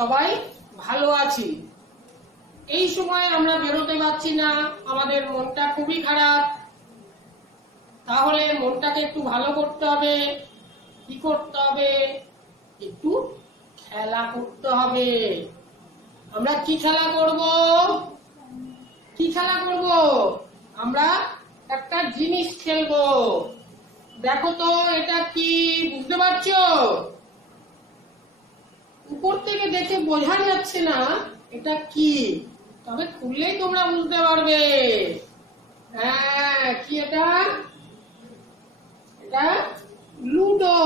সবাই ভালো আছি। এই সময় আমরা বেরোতে পারছি না, আমাদের মনটা খুবই খারাপ। তাহলে মনটাকে একটু ভালো করতে হবে। কি করতে হবে? একটু খেলা করতে হবে। আমরা কি খেলা করব? কি খেলা করব? আমরা একটা জিনিস খেলবো। দেখো তো এটা কি, বুঝতে পারছো? উপর থেকে দেখে বোঝা যাচ্ছে না এটা কি, তবে খুললেই তোমরা বুঝতে পারবে। হ্যাঁ, কি এটা? এটা লুডো।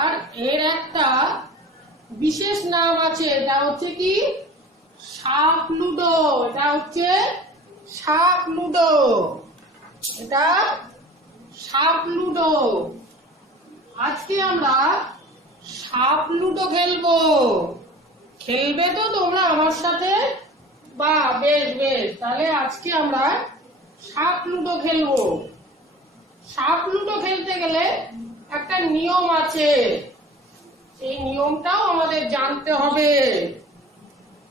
আর এর একটা বিশেষ নাম আছে, এটা হচ্ছে কি? সাপ লুডো। এটা হচ্ছে সাপ লুডো। এটা সাপ লুডো। আজকে আমরা সাপ লুডো খেলবো। খেলবে তো তোমরা আমার সাথে? বাহ, বেশ বেশ। তাহলে আজকে আমরা সাপ লুডো খেলবো। সাপ লুডো খেলতে গেলে একটা নিয়ম আছে, সেই নিয়মটাও আমাদের জানতে হবে।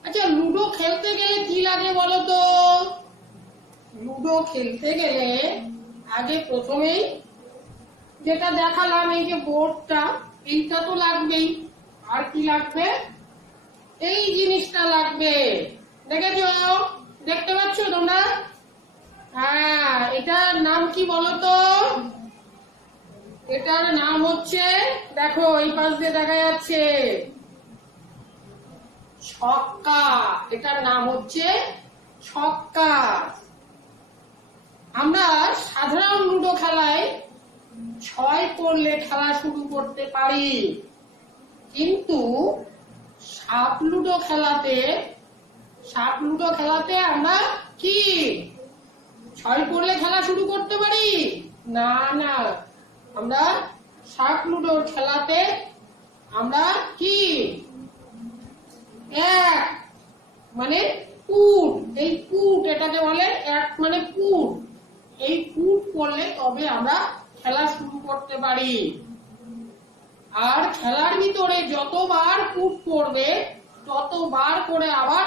আচ্ছা, লুডো খেলতে গেলে কি লাগে বলো তো? লুডো খেলতে গেলে আগে প্রথমেই যেটা দেখালাম, এই যে বোর্ডটা, এইটা তো লাগবেই। আর কি লাগবে? এই জিনিসটা লাগবে। দেখেছো? দেখতে পাচ্ছ তোমরা? হ্যাঁ, এটার নাম কি বলো তো? এটার নাম হচ্ছে, দেখো এই পাশ দিয়ে দেখা যাচ্ছে, ছক্কা। এটার নাম হচ্ছে ছক্কা। আমরা সাধারণ লুডো খেলায় 6 করলে খেলা শুরু করতে পারি, কিন্তু সাপ লুডো খেলাতে আমরা কি 6 করলে খেলা শুরু করতে পারি? না না, আমরা সাপ লুডো খেলাতে আমরা কি 1 মানে পুট, এই পুট এটাকে বলে, 1 মানে পুট। এই পুট করলে তবে আমরা খেলা শুরু করতে পারি। আর খেলার ভিতরে যতবার পুট পড়বে ততবার করে আবার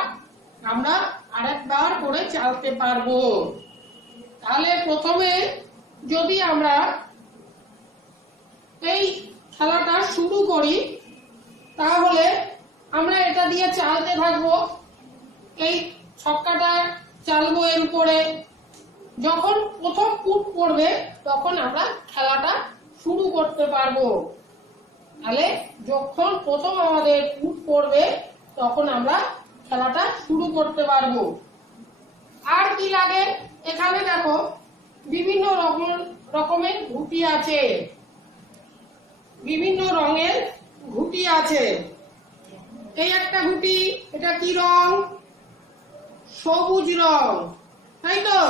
আমরা আরেকবার করে চালতে পারবো। তাহলে প্রথমে যদি আমরা এই খেলাটা শুরু করি, তাহলে আমরা এটা দিয়ে চালতে থাকবো। এই ছক্কাটা চালবো এর উপরে। যখন প্রথম পুট পড়বে তখন আমরা খেলাটা শুরু করতে পারবো। তাহলে যখন প্রথম আমাদের পুট পড়বে তখন আমরা খেলাটা শুরু করতে পারবো। আর কি লাগে? এখানে দেখো বিভিন্ন রকমের ঘুঁটি আছে, বিভিন্ন রঙের ঘুঁটি আছে। এই একটা ঘুঁটি, এটা কি রং? সবুজ রং, তাই তো?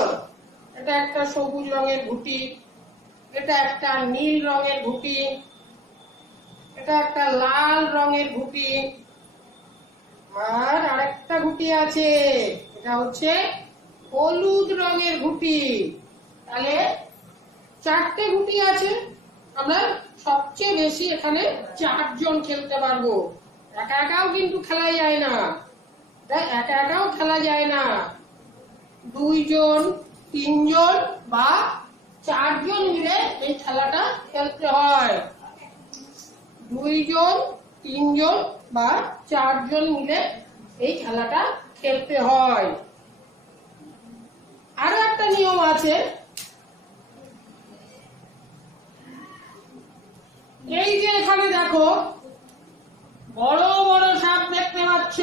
এটা একটা সবুজ রঙের ঘুঁটি। এটা একটা নীল রঙের ঘুঁটি। এটা একটা লাল রঙের ঘুঁটি। আর আরেকটা ঘুঁটি আছে, এটা হচ্ছে হলুদ রঙের ঘুঁটি। তাহলে 4টে ঘুঁটি আছে। আমরা সবচেয়ে বেশি এখানে 4 জন খেলতে পারবো। একা একাও কিন্তু খেলা যায় না। একা একাও খেলা যায় না, 2 জন 3 জন বা 4 জন মিলে এই খেলাটা খেলতে হয়। 2 জন 3 জন বা 4 জন মিলে এই খেলাটা খেলতে হয়। আরো একটা নিয়ম আছে, এই যে এখানে দেখো বড় বড় সাপ দেখতে পাচ্ছ।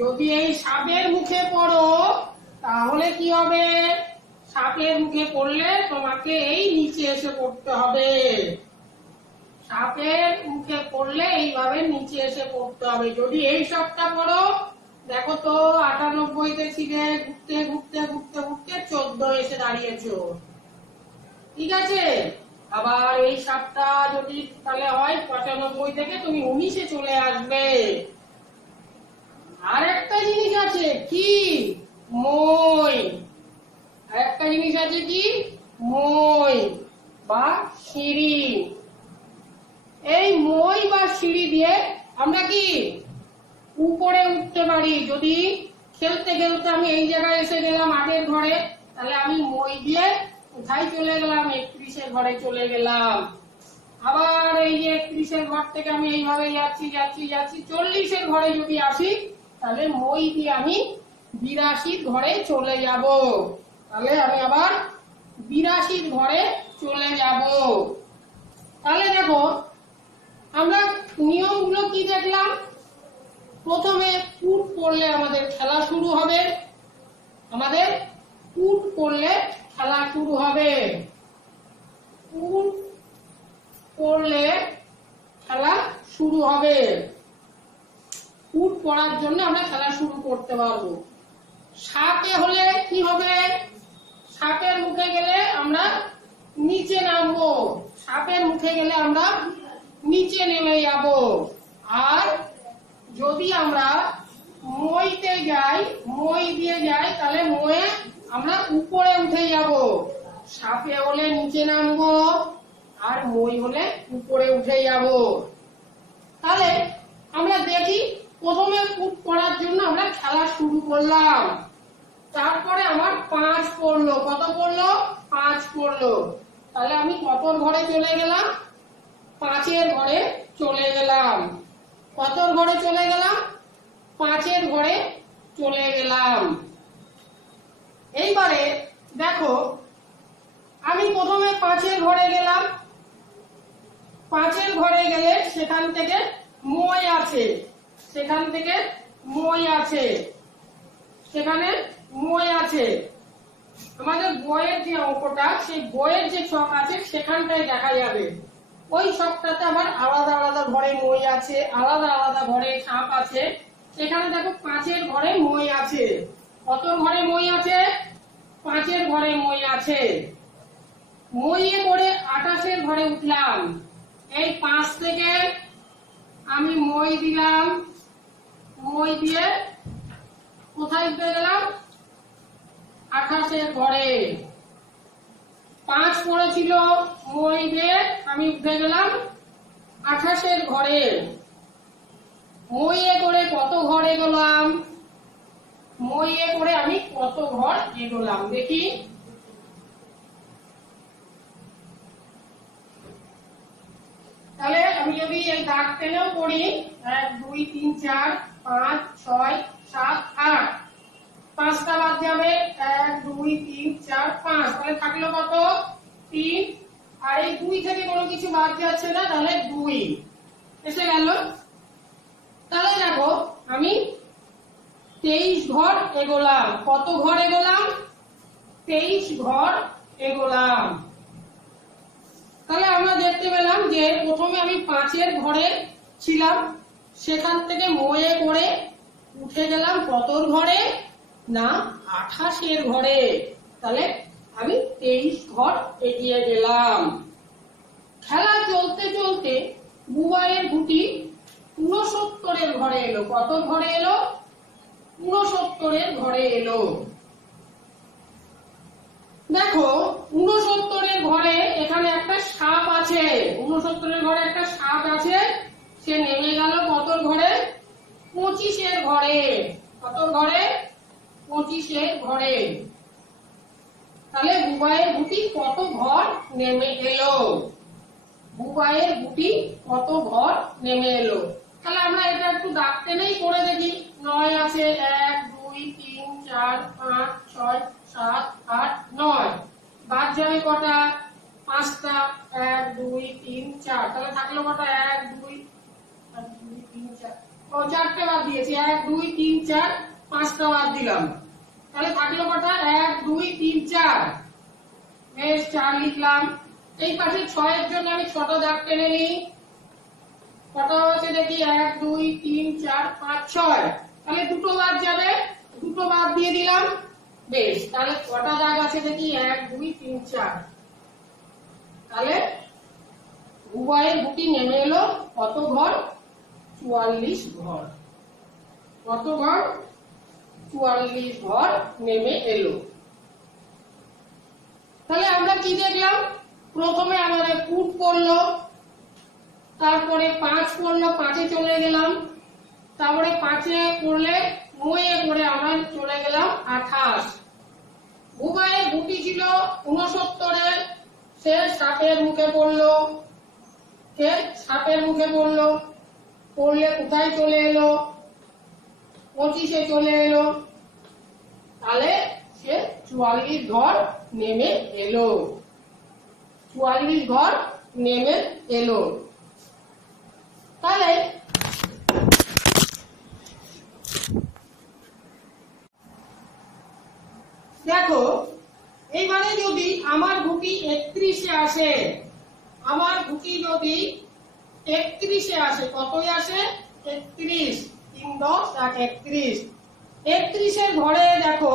যদি এই সাপের মুখে পড়ো তাহলে কি হবে? সাপের মুখে পড়লে তোমাকে এই নিচে এসে পড়তে হবে। সাপের মুখে পড়লে এইভাবে নিচে এসে পড়তে হবে। যদি এই সাপটা পড়ো, দেখো তো 98তে ছিলে, ঘুরতে ঘুরতে ঘুরতে ঘুরতে 14 এসে দাঁড়িয়েছো, ঠিক আছে? আবার এই সাপটা যদি তাহলে হয় 95 থেকে তুমি 19-এ চলে আসবে। আর একটা জিনিস আছে, কি? মই। আর একটা জিনিস আছে, কি? মই বা সিঁড়ি। এই মই বা সিঁড়ি দিয়ে আমরা কি উপরে উঠতে পারি। যদি খেলতে খেলতে আমি এই জায়গায় এসে গেলাম 8-এর ঘরে, তাহলে আমি মই দিয়ে কোথায় চলে গেলাম, 31-এর ঘরে চলে গেলাম। আবার এই যে 31-এর ঘর থেকে আমি এইভাবে যাচ্ছি যাচ্ছি যাচ্ছি 40-এর ঘরে যদি আসি, তাহলে মই দিয়ে আমি 82-র ঘরে চলে যাব। তাহলে আমি আবার 82-র ঘরে চলে যাব। তাহলে দেখো আমরা নিয়মগুলো কি দেখলাম। প্রথমে পুট পড়লে আমাদের খেলা শুরু হবে, আমাদের পুট পড়লে খেলা শুরু হবে। পুট পড়লে খেলা শুরু হবে। পুট পড়ার জন্য আমরা খেলা শুরু করতে পারবো। সাপে হলে কি হবে, সাপের মুখে গেলে আমরা নিচে নামবো, সাপের মুখে গেলে আমরা নিচে নেমে যাব। আর যদি আমরা মইতে যাই, মই দিয়ে যাই, তাহলে ময়ে আমরা উপরে উঠে যাব। সাপে হলে নিচে নামবো, আর মই হলে উপরে উঠে যাব। তাহলে আমরা দেখি প্রথমে পুট পড়ার জন্য আমরা খেলা শুরু করলাম। তারপরে আমার 5 পড়লো। কত পড়লো? 5 পড়লো। তাহলে আমি কতর ঘরে চলে গেলাম? 5-এর ঘরে চলে গেলাম। কতর ঘরে চলে গেলাম? 5-এর ঘরে চলে গেলাম। এইবারে দেখো আমি প্রথমে 5-এর ঘরে গেলাম। 5-এর ঘরে গেলে সেখান থেকে মই আছে, সেখান থেকে মই আছে, সেখানে মই আছে। আমাদের বইয়ের যে অঙ্কটা, সেই বইয়ের যে ছক আছে সেখানটায় দেখা যাবে। ওই ছকটাতে আবার আলাদা আলাদা ঘরে মই আছে, আলাদা আলাদা ঘরে সাপ আছে। সেখানে দেখো 5-এর ঘরে মই আছে। কত ঘরে মই আছে? 5-এর ঘরে মই আছে। মইয়ে করে 28-এর ঘরে উঠলাম। এই 5 থেকে আমি মই দিলাম, মই দিয়ে কোথায় উঠে গেলাম? 28-এর ঘরে। 5 পড়েছিল, মই দিয়ে আমি উঠে গেলাম 28-এর ঘরে। মইয়ে করে কত ঘর এগোলাম? মইয়ে করে আমি কত ঘর এগোলাম দেখি। তাহলে আমি যদি এই দাগ টেনেও পড়ি, 1 2 3 4 5 6 7 8, 5টা বাদ যাবে, 1 2 3 4 5, তাহলে থাকলো কত? 3। আর এই 2 থেকে কোনো কিছু বাদ যাচ্ছে না, তাহলে 2 এসে গেল। তাহলে দেখো আমি 23 ঘর এগোলাম। কত ঘর এগোলাম? 23 ঘর এগোলাম। তাহলে আমরা দেখতে পেলাম যে প্রথমে আমি 5-এর ঘরে ছিলাম, সেখান থেকে ময়ে করে উঠে গেলাম কতর ঘরে? না, 28-এর ঘরে। তাহলে আমি 23 ঘর এগিয়ে গেলাম। খেলা চলতে চলতে বুবাইয়ের গুটি 69-এর ঘরে এলো। কত ঘরে এলো? 69-এর ঘরে এলো। দেখো 69-এর ঘরে এখানে একটা সাপ আছে। 69-এর ঘরে একটা সাপ আছে। সে নেমে গেল কতর ঘরে? 25-এর ঘরে। কত ঘরে? 25-এর ঘরে। তাহলে বুবাইয়ের গুটি কত ঘর নেমে এলো? বুবাইয়ের গুটি কত ঘর নেমে এলো? তাহলে আমরা এটা একটু দাগ টেনেই করে দেখি। 9 আছে, 1 2 3 4 5 6 7 8 9। বাদ যাবে কটা? 5টা। 1 2 3 4, তাহলে থাকলো কটা? 1 2 3 4, ও 4টে বাদ দিয়েছি। 1 2 3 4, 5টা বাদ দিলাম। তাহলে থাকলো কটা? 1 2 3 4। বেশ, 4 লিখলাম। এই পাশে 6-এর জন্য আমি ছোট দাগ টেনে নিই। কত আছে দেখি? 1 2 3 4 5 6, তাহলে দুটো বাদ যাবে, দুটো বাদ দিয়ে দিলাম। বেশ, তাহলে কটা দাগ আছে দেখি? 1 2 3 4। তাহলে বুবাইয়ের গুটি নেমে এলো কত ঘর? 44 ঘর। কত ঘর? 44 ঘর নেমে এলো। তাহলে আমরা কি দেখলাম? প্রথমে আমাদের পুট পড়লো, তারপরে 5 পড়লো, 5-এ চলে গেলাম, তারপরে 5-এ পড়লে 9-এ পড়ে আমরা চলে গেলাম 28। বুবাইয়ের গুটি ছিল 69-এর, সে 7-এর মুখে পড়লো, সে 7-এর মুখে পড়লো, পড়লে কোথায় চলে এলো? 25-এ চলে এলো, তাহলে সে 44 ঘর নেমে এলো, 44 ঘর নেমে এলো। তাহলে দেখো এইবারে যদি আমার গুটি 31-এ আসে, আমার গুটি যদি 31-এ আসে, কতই আসে? 31, 3 10 31। 31-এর ঘরে দেখো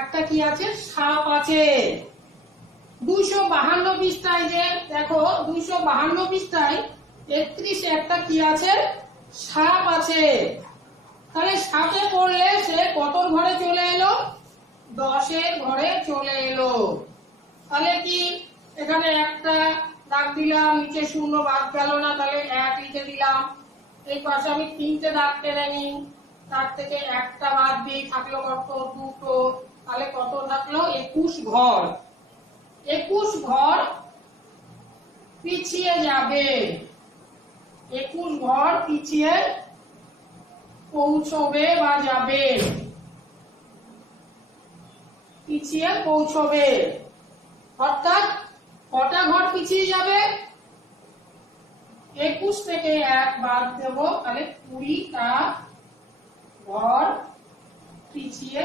একটা কি আছে? সাপ আছে। 252 পৃষ্ঠায়, যে দেখো 252 পৃষ্ঠায় 31-এ একটা কি আছে? সাপ আছে। তাহলে সাপে পড়লে সে কত ঘরে চলে এলো? 10-এর ঘরে চলে এলো। তাহলে কি এখানে একটা দাগ দিলাম, নিচে 0 বাদ গেল না, তাহলে 1 লিখে দিলাম। এই পাশে আমি 3টে দাগ টেনে নিই, তার থেকে একটা বাদ দিই, থাকলো কত? 2টো। তাহলে কত থাকলো? 21 ঘর। 21 ঘর পিছিয়ে যাবে, 21 ঘর পিছিয়ে পৌঁছবে বা যাবে, পিছিয়ে পৌঁছবে। অর্থাৎ কটা ঘর পিছিয়ে যাবে? 21 থেকে 1 বাদ দেব, তাহলে 20টা ঘর পিছিয়ে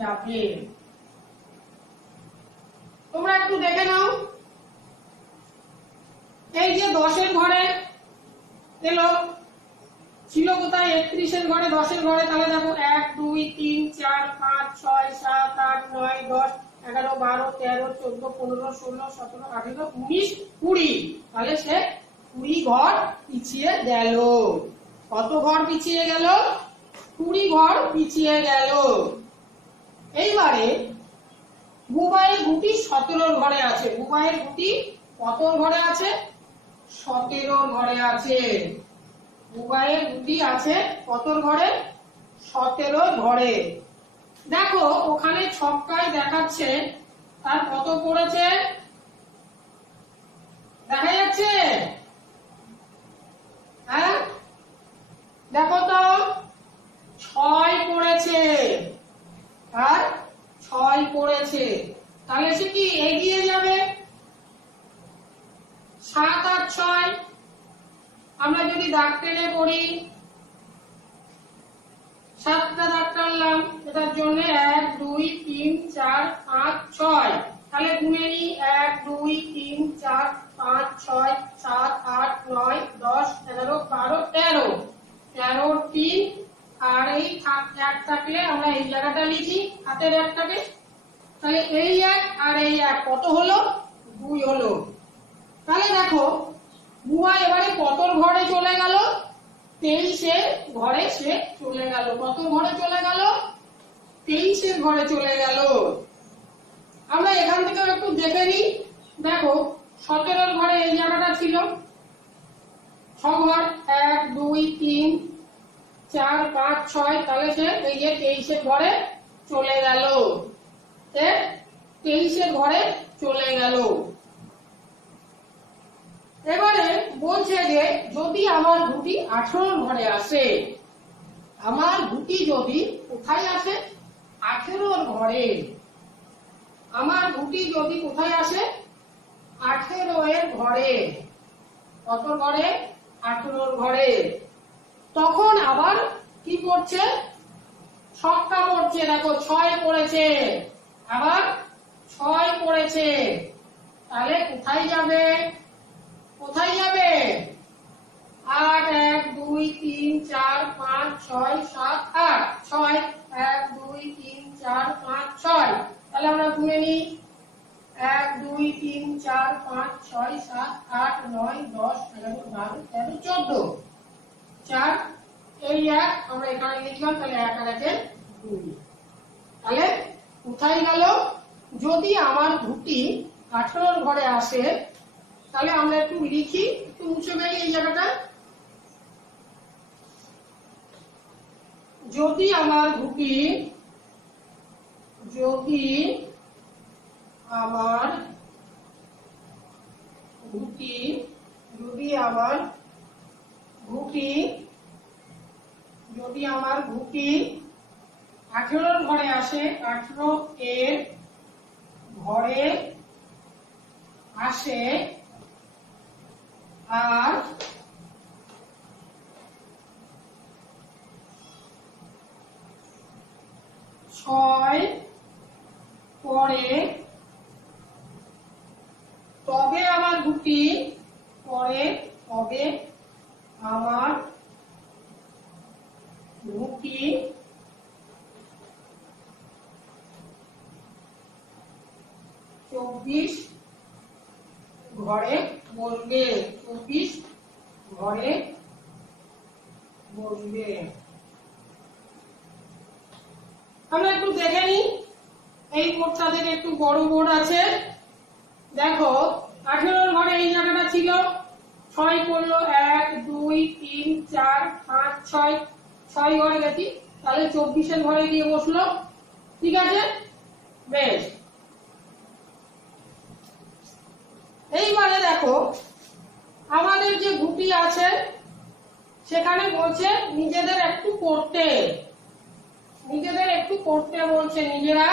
যাবে। তোমরা একটু দেখে নাও, এই যে 10-এর ঘরে এলো, ছিল কোথায়? 31-এর ঘরে, 10-এর ঘরে। তাহলে দেখো 1 2 3 4 5 6 7 8 9 10 11 12 13 14 15 16 17 18 19 20। তাহলে সে 20 ঘর পিছিয়ে গেল। কত ঘর পিছিয়ে গেল? 20 ঘর পিছিয়ে গেল। এইবারে বুবাইয়ের গুটি 17-র ঘরে আছে। বুবাইয়ের গুটি কত ঘরে আছে? 17-র ঘরে আছে। বুবাইয়ের গুটি আছে কত ঘরে? 17 ঘরে। দেখো ওখানে ছক্কায় দেখাচ্ছে তার কত পড়েছে, দেখা যাচ্ছে? হ্যাঁ, দেখো তো 6 পড়েছে, আর 6 পড়েছে। তাহলে সে কি এগিয়ে যাবে? 7 আর 6 আমরা যদি দাগ টেনে পড়ি, 7টা দাগ টানলাম, এটার জন্য 1 2 3 4 5 6। তাহলে গুনে নি, 1 2 3 4 5 6 7 8 9 10 11 12 13। 13 3 আর এই 1 থাকলে আমরা এই জায়গাটা লিখি, হাতের 1টাকে। তাহলে এই 1 আর এই 1 কত হলো? 2 হলো। তাহলে দেখো বুয়া এবারে কত ঘরে চলে গেল? 23-এর ঘরে সে চলে গেল। কত ঘরে চলে গেল? 23-এর ঘরে চলে গেল। আমরা এখান থেকে একটু দেখে নিই। দেখো 17-র ঘরে এই জায়গাটা ছিল, 6 ঘর, 1 2 3 4 5 6। তাহলে সে এই যে 23-এর ঘরে চলে গেল, 23-এর ঘরে চলে গেল। এবারে বলছে যে যদি আমার গুটি 18-র ঘরে আসে, আমার গুটি যদি কোথায় আসে? 18-র ঘরে। আমার গুটি যদি কোথায় আসে? 18-এর ঘরে। কত ঘরে? 18-র ঘরে। তখন আবার কি পড়ছে? ছক্কা পড়ছে। দেখো 6 পড়েছে, আবার 6 পড়েছে। তাহলে কোথায় যাবে? কোথায় যাবে? 8 1 2 3 4 5 6 7 8 6 1 2 3 4 5 6। তাহলে আমরা গুনে নিই, 1 2 3 4 5 6 7 8 9 10 11 12 13 14। 4 এই 1 আমরা এখানে লিখলাম, তাহলে 1 আর 1 2। তাহলে কোথায় গেল? যদি আমার গুটি 18-র ঘরে আসে, তাহলে আমরা একটু লিখি, একটু মুছে দেই এই জায়গাটা। যদি আমার ঘুটি যদি আমার ঘুটি 18 ঘরে আসে, 18 এর ঘরে আসে, আর 6 পরে, তবে আমার ঘুটি পরে, তবে আমার ঘুটি 24 ঘরে বসবে, 24 ঘরে বসবে। আমরা একটু দেখে নিই, এই বোর্ডটা থেকে একটু বড় বোর্ড আছে। দেখো 18 ঘরে এই জায়গাটা ছিল, 6 পড়লো, 1 2 3 4 5 6 ঘরে গেছি, তাহলে 24 ঘরে গিয়ে বসলো। ঠিক আছে, বেশ। এইবারে দেখো আমাদের যে ঘুটি আছে সেখানে বলছে নিজেদের একটু করতে বলছে, নিজেরা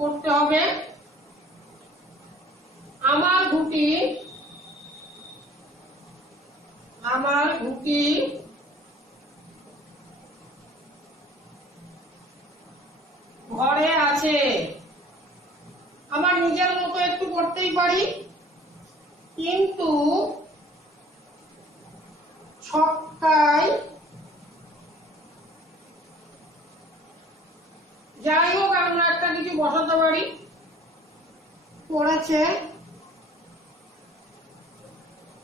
করতে হবে। আমার ঘুটি ঘরে আছে। আমার নিজের মতো একটু করতেই পারি, কিন্তু ছক্কায়, যাই হোক আমরা একটা কিছু বসাতে পারি। পড়েছে,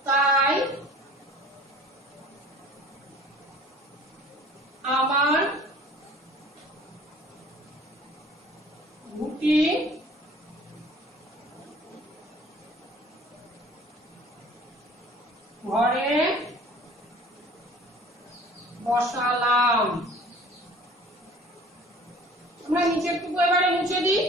তাই আমার ঘুটি ঘরে বসালাম। আমরা নিচের টুকু এবারে মুছে দিই।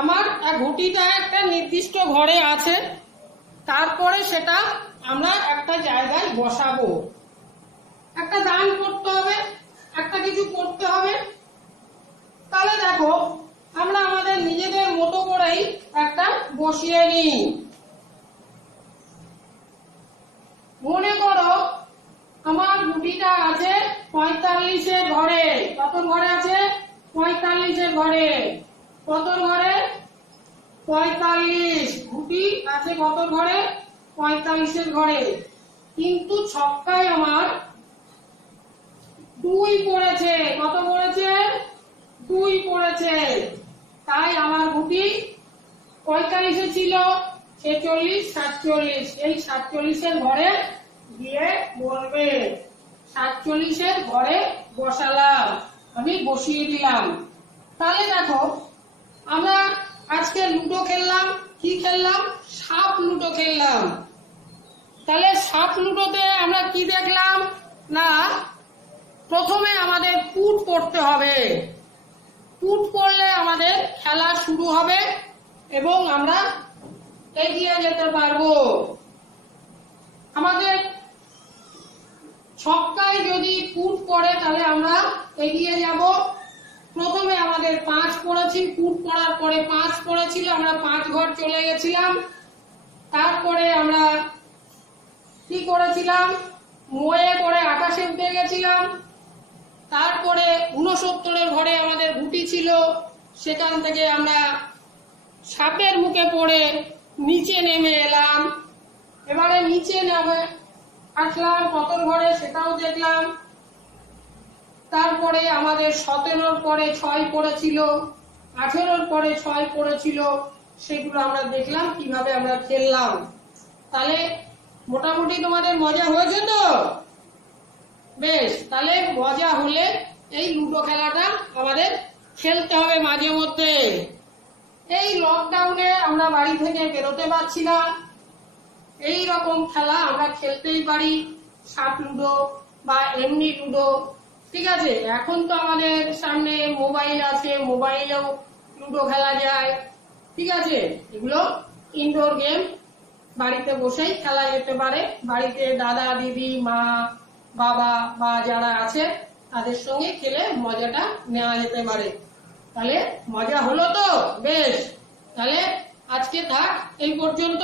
আমার ঘুটিটা একটা নির্দিষ্ট ঘরে আছে, তারপরে সেটা আমরা একটা জায়গায় বসাবো। একটা দান করতে হবে, একটা কিছু করতে হবে। তাহলে দেখো আমরা আমাদের নিজেদের মতো করেই একটা বসিয়ে নিই। মনে করো আমার ঘুটিটা আছে 45 ঘরে। কত ঘরে আছে? 45 ঘরে। কত ঘরে? 45। ঘুটি আছে কত ঘরে? 45 ঘরে। কিন্তু ছক্কায় আমার 2 পড়েছে। কত পড়েছে? 2 পড়েছে। তাই আমার ঘুটি 45 ছিল, 46 47, এই 47 ঘরে গিয়ে বসবে। 47 ঘরে বসালাম, আমি বসিয়ে দিলাম। তাহলে দেখো আমরা আজকে লুডো খেললাম। কি খেললাম? সাপ লুডো খেললাম। তাহলে সাপ লুডোতে আমরা কি দেখলাম না, প্রথমে আমাদের পুট পড়তে হবে। পুট পড়লে আমাদের খেলা শুরু হবে এবং আমরা এগিয়ে যেতে পারবো। আমাদের ছক্কায় যদি পুট পড়ে তাহলে আমরা এগিয়ে যাব। প্রথমে আমাদের 5 পড়েছি, পুট পড়ার পরে 5 পড়েছিল, আমরা 5 ঘর চলে গেছিলাম। তারপরে আমরা কি করেছিলাম? ময়ে করে আকাশে উঠে গেছিলাম। তারপরে 69 ঘরে আমাদের ঘুটি ছিল, সেখান থেকে আমরা সাপের মুখে পড়ে নিচে নেমে এলাম। এবারে নিচে নেমে আসলাম কত ঘরে সেটাও দেখলাম। তারপরে আমাদের 17 পরে 6 পড়েছিল, 18 পরে 6 পড়েছিল, সেগুলো আমরা দেখলাম কিভাবে আমরা খেললাম। তাহলে মোটামুটি তোমাদের মজা হয়েছে তো? বেশ, তাহলে মজা হলে এই লুডো খেলাটা আমাদের খেলতে হবে মাঝে মধ্যে। এই লকডাউনে আমরা বাড়ি থেকে বেরোতে পারছি না, এই রকম খেলা আমরা খেলতেই পারি, সাপ লুডো বা এমনি লুডো। ঠিক আছে, এখন তো আমাদের সামনে মোবাইল আছে, মোবাইলেও লুডো খেলা যায়। ঠিক আছে, এগুলো ইনডোর গেম, বাড়িতে বসেই খেলা যেতে পারে। বাড়িতে দাদা দিদি মা বাবা বা যারা আছে তাদের সঙ্গে খেলে মজাটা নেওয়া যেতে পারে। তাহলে মজা হলো তো? বেশ, তাহলে আজকে থাক এই পর্যন্ত।